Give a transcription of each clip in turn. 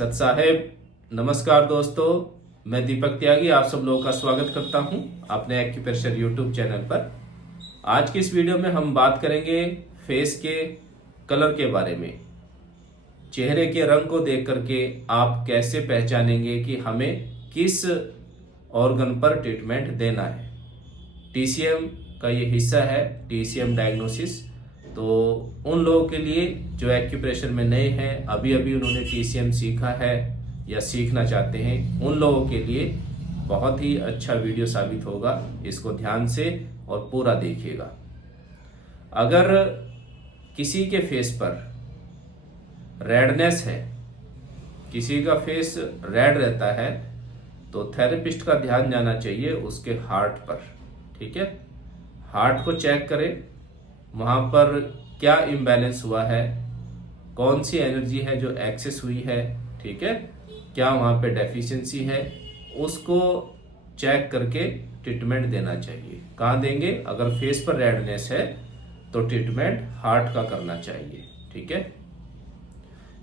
सत साहेब, नमस्कार दोस्तों। मैं दीपक त्यागी आप सब लोगों का स्वागत करता हूं अपने एक्यूप्रेशर यूट्यूब चैनल पर। आज की इस वीडियो में हम बात करेंगे फेस के कलर के बारे में। चेहरे के रंग को देख करके आप कैसे पहचानेंगे कि हमें किस ऑर्गन पर ट्रीटमेंट देना है। टीसीएम का ये हिस्सा है, टीसीएम डायग्नोसिस। तो उन लोगों के लिए जो एक्यूप्रेशर में नए हैं, अभी अभी उन्होंने टीसीएम सीखा है या सीखना चाहते हैं, उन लोगों के लिए बहुत ही अच्छा वीडियो साबित होगा। इसको ध्यान से और पूरा देखिएगा। अगर किसी के फेस पर रेडनेस है, किसी का फेस रेड रहता है, तो थेरेपिस्ट का ध्यान जाना चाहिए उसके हार्ट पर। ठीक है, हार्ट को चेक करें, वहां पर क्या इम्बैलेंस हुआ है, कौन सी एनर्जी है जो एक्सेस हुई है। ठीक है, क्या वहां पे डेफिशिएंसी है, उसको चेक करके ट्रीटमेंट देना चाहिए। कहाँ देंगे? अगर फेस पर रेडनेस है तो ट्रीटमेंट हार्ट का करना चाहिए। ठीक है,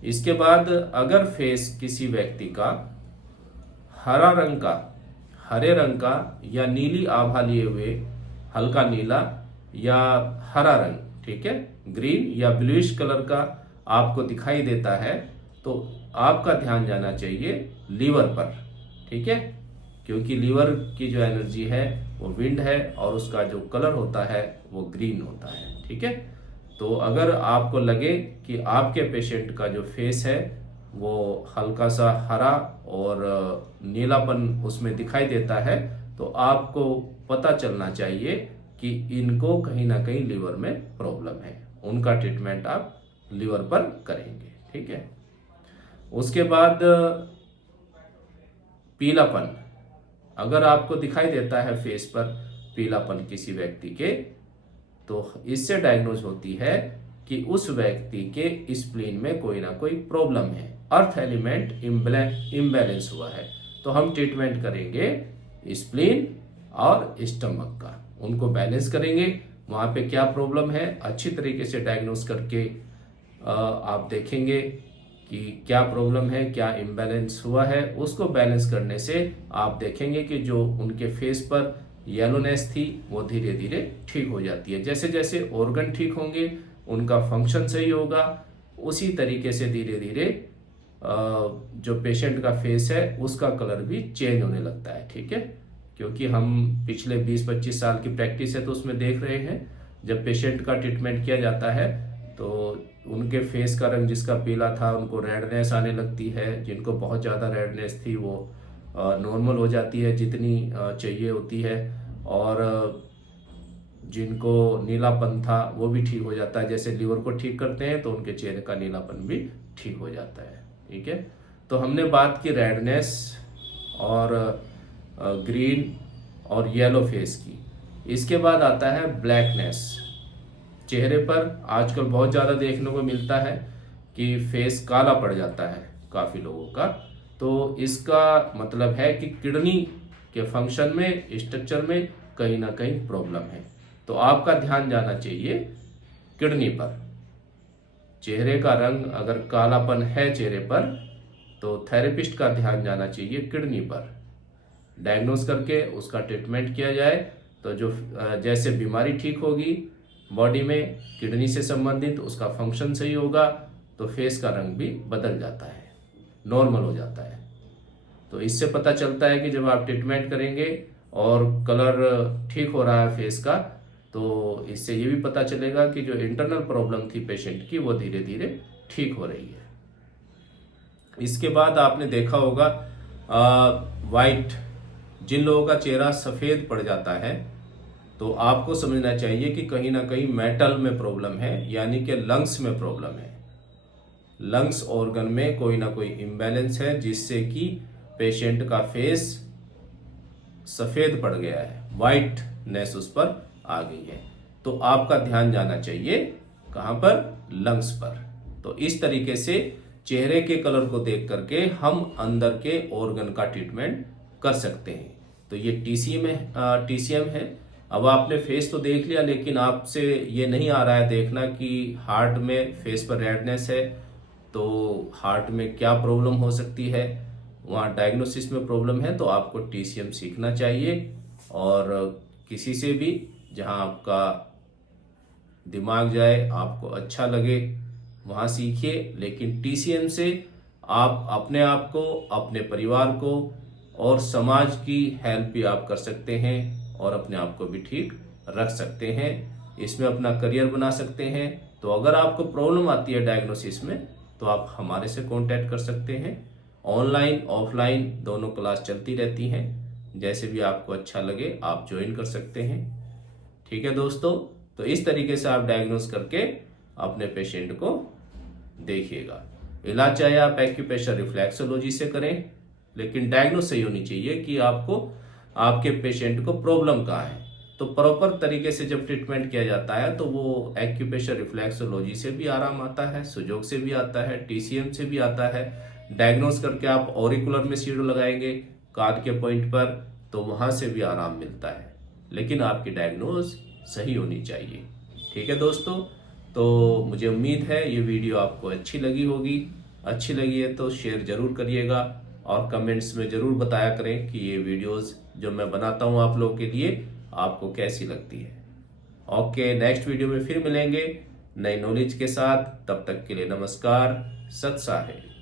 इसके बाद अगर फेस किसी व्यक्ति का हरे रंग का या नीली आभा लिए हुए हल्का नीला या हरा रंग, ठीक है, ग्रीन या ब्लूइश कलर का आपको दिखाई देता है, तो आपका ध्यान जाना चाहिए लीवर पर। ठीक है, क्योंकि लीवर की जो एनर्जी है वो विंड है और उसका जो कलर होता है वो ग्रीन होता है। ठीक है, तो अगर आपको लगे कि आपके पेशेंट का जो फेस है वो हल्का सा हरा और नीलापन उसमें दिखाई देता है, तो आपको पता चलना चाहिए कि इनको कहीं ना कहीं लीवर में प्रॉब्लम है। उनका ट्रीटमेंट आप लीवर पर करेंगे। ठीक है, उसके बाद पीलापन, अगर आपको दिखाई देता है फेस पर पीलापन किसी व्यक्ति के, तो इससे डायग्नोज होती है कि उस व्यक्ति के स्प्लीन में कोई ना कोई प्रॉब्लम है, अर्थ एलिमेंट इम्बैलेंस हुआ है। तो हम ट्रीटमेंट करेंगे स्प्लीन और स्टमक का, उनको बैलेंस करेंगे। वहां पे क्या प्रॉब्लम है अच्छी तरीके से डायग्नोस करके आप देखेंगे कि क्या प्रॉब्लम है, क्या इम्बैलेंस हुआ है। उसको बैलेंस करने से आप देखेंगे कि जो उनके फेस पर येलोनेस थी वो धीरे धीरे ठीक हो जाती है। जैसे जैसे ऑर्गन ठीक होंगे, उनका फंक्शन सही होगा, उसी तरीके से धीरे धीरे जो पेशेंट का फेस है उसका कलर भी चेंज होने लगता है। ठीक है, क्योंकि हम पिछले 20-25 साल की प्रैक्टिस है तो उसमें देख रहे हैं, जब पेशेंट का ट्रीटमेंट किया जाता है तो उनके फेस का रंग जिसका पीला था उनको रेडनेस आने लगती है, जिनको बहुत ज़्यादा रेडनेस थी वो नॉर्मल हो जाती है जितनी चाहिए होती है, और जिनको नीलापन था वो भी ठीक हो जाता है। जैसे लीवर को ठीक करते हैं तो उनके चेहरे का नीलापन भी ठीक हो जाता है। ठीक है, तो हमने बात की रेडनेस और ग्रीन और येलो फेस की। इसके बाद आता है ब्लैकनेस। चेहरे पर आजकल बहुत ज़्यादा देखने को मिलता है कि फेस काला पड़ जाता है काफ़ी लोगों का। तो इसका मतलब है कि किडनी के फंक्शन में, स्ट्रक्चर में कहीं ना कहीं प्रॉब्लम है। तो आपका ध्यान जाना चाहिए किडनी पर। चेहरे का रंग अगर कालापन है चेहरे पर, तो थेरेपिस्ट का ध्यान जाना चाहिए किडनी पर। डायग्नोस करके उसका ट्रीटमेंट किया जाए तो जो जैसे बीमारी ठीक होगी बॉडी में किडनी से संबंधित, उसका फंक्शन सही होगा, तो फेस का रंग भी बदल जाता है, नॉर्मल हो जाता है। तो इससे पता चलता है कि जब आप ट्रीटमेंट करेंगे और कलर ठीक हो रहा है फेस का, तो इससे ये भी पता चलेगा कि जो इंटरनल प्रॉब्लम थी पेशेंट की वो धीरे धीरे ठीक हो रही है। इसके बाद आपने देखा होगा वाइट, जिन लोगों का चेहरा सफ़ेद पड़ जाता है, तो आपको समझना चाहिए कि कहीं ना कहीं मेटल में प्रॉब्लम है, यानी कि लंग्स में प्रॉब्लम है। लंग्स ऑर्गन में कोई ना कोई इम्बैलेंस है जिससे कि पेशेंट का फेस सफ़ेद पड़ गया है, वाइटनेस उस पर आ गई है। तो आपका ध्यान जाना चाहिए कहाँ पर? लंग्स पर। तो इस तरीके से चेहरे के कलर को देख करके हम अंदर के ऑर्गन का ट्रीटमेंट कर सकते हैं। तो ये टीसीएम है। अब आपने फेस तो देख लिया, लेकिन आपसे ये नहीं आ रहा है देखना कि हार्ट में फेस पर रेडनेस है, तो हार्ट में क्या प्रॉब्लम हो सकती है, वहाँ डायग्नोसिस में प्रॉब्लम है तो आपको टीसीएम सीखना चाहिए। और किसी से भी जहाँ आपका दिमाग जाए, आपको अच्छा लगे, वहाँ सीखिए। लेकिन टीसीएम से आप अपने आप को, अपने परिवार को और समाज की हेल्प भी आप कर सकते हैं और अपने आप को भी ठीक रख सकते हैं। इसमें अपना करियर बना सकते हैं। तो अगर आपको प्रॉब्लम आती है डायग्नोसिस में तो आप हमारे से कांटेक्ट कर सकते हैं। ऑनलाइन ऑफलाइन दोनों क्लास चलती रहती हैं, जैसे भी आपको अच्छा लगे आप ज्वाइन कर सकते हैं। ठीक है दोस्तों, तो इस तरीके से आप डायग्नोस करके अपने पेशेंट को देखिएगा। इलाज चाहे आप एक्यूप्रेशर रिफ्लेक्सोलॉजी से करें, लेकिन डायग्नोस सही होनी चाहिए कि आपको, आपके पेशेंट को प्रॉब्लम कहाँ है। तो प्रॉपर तरीके से जब ट्रीटमेंट किया जाता है तो वो एक्यूप्रेशर रिफ्लेक्सोलॉजी से भी आराम आता है, सुजोग से भी आता है, टीसीएम से भी आता है। डायग्नोस करके आप ऑरिकुलर में सीढ़ो लगाएंगे कान के पॉइंट पर तो वहां से भी आराम मिलता है, लेकिन आपकी डायग्नोस सही होनी चाहिए। ठीक है दोस्तों, तो मुझे उम्मीद है ये वीडियो आपको अच्छी लगी होगी। अच्छी लगी है तो शेयर जरूर करिएगा और कमेंट्स में जरूर बताया करें कि ये वीडियोस जो मैं बनाता हूँ आप लोगों के लिए आपको कैसी लगती है। ओके, नेक्स्ट वीडियो में फिर मिलेंगे नई नॉलेज के साथ। तब तक के लिए नमस्कार, सत साहेब।